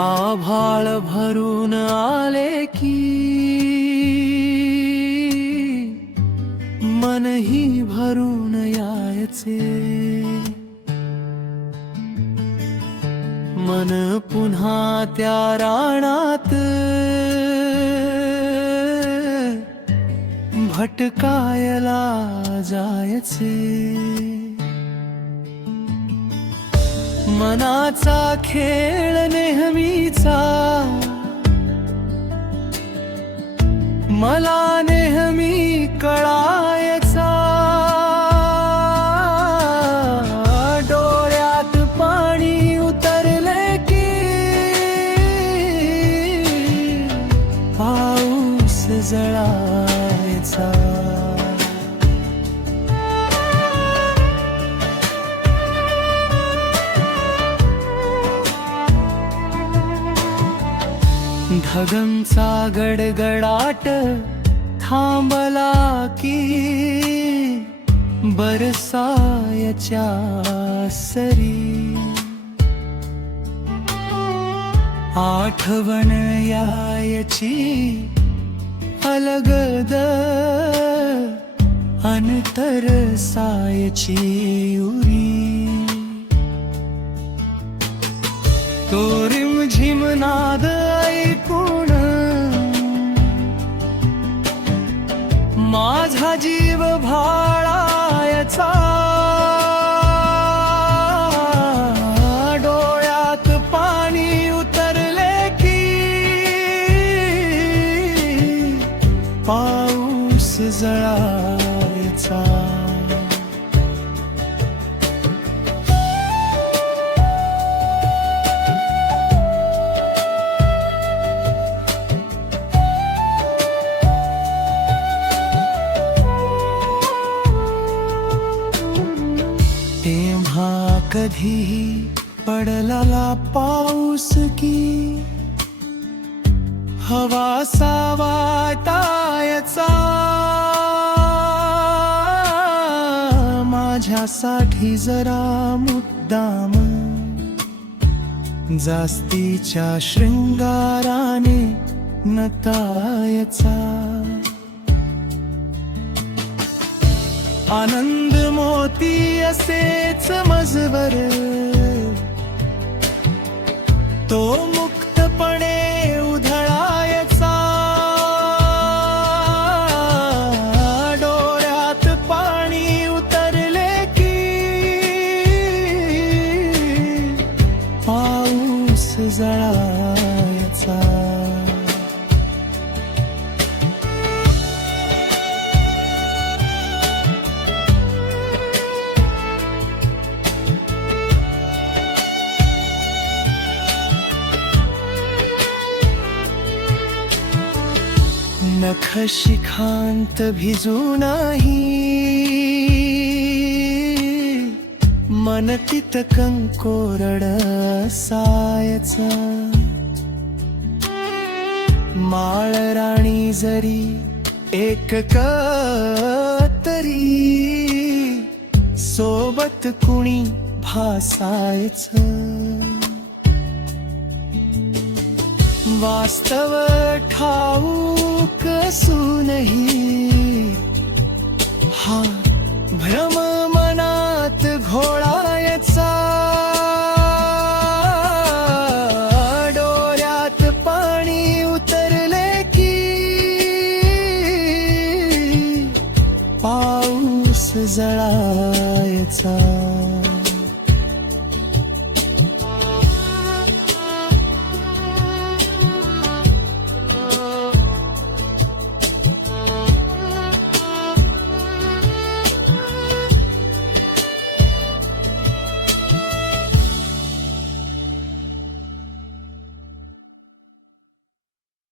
आभाळ भरून आले की मनही भरून यायचे, मन पुन्हा त्या रानात भटकायला जायचे। मनाचा खेळ नेहमीचा मला नेहमी कळायचा, डोळ्यात पाणी उतरले की पाऊस जळायचा। ढगांचा गडगडाट थांबला की बरसायच्या सरी, आठवण यायची अलगद अंतर सायची उरी। तो रिमझिम नाद ऐकून माझा जीव भाळायचा, डोळ्यात पाणी उतरले की पाऊस जळायचा। तेव्हा कधीही पडलेला पाऊस की हवासा वाटायचा, माझ्यासाठी जरा मुद्दाम जास्तीच्या शृंगाराने नटायचा। आनंद मोती असेच मजवर तो मुक्तपणे उधळायचा, डोळ्यात पाणी उतरले की पाऊस जळायचा। नख शिखांत भिजूनही मन तितकं कोरड असायचं, माळ राणी जरी एक तरी सोबत कुणी भासायचं। वास्तव ठाऊक असूनही हा भ्रम मनात घोळायचा, डोळ्यात पाणी उतरले की पाऊस जळायचा।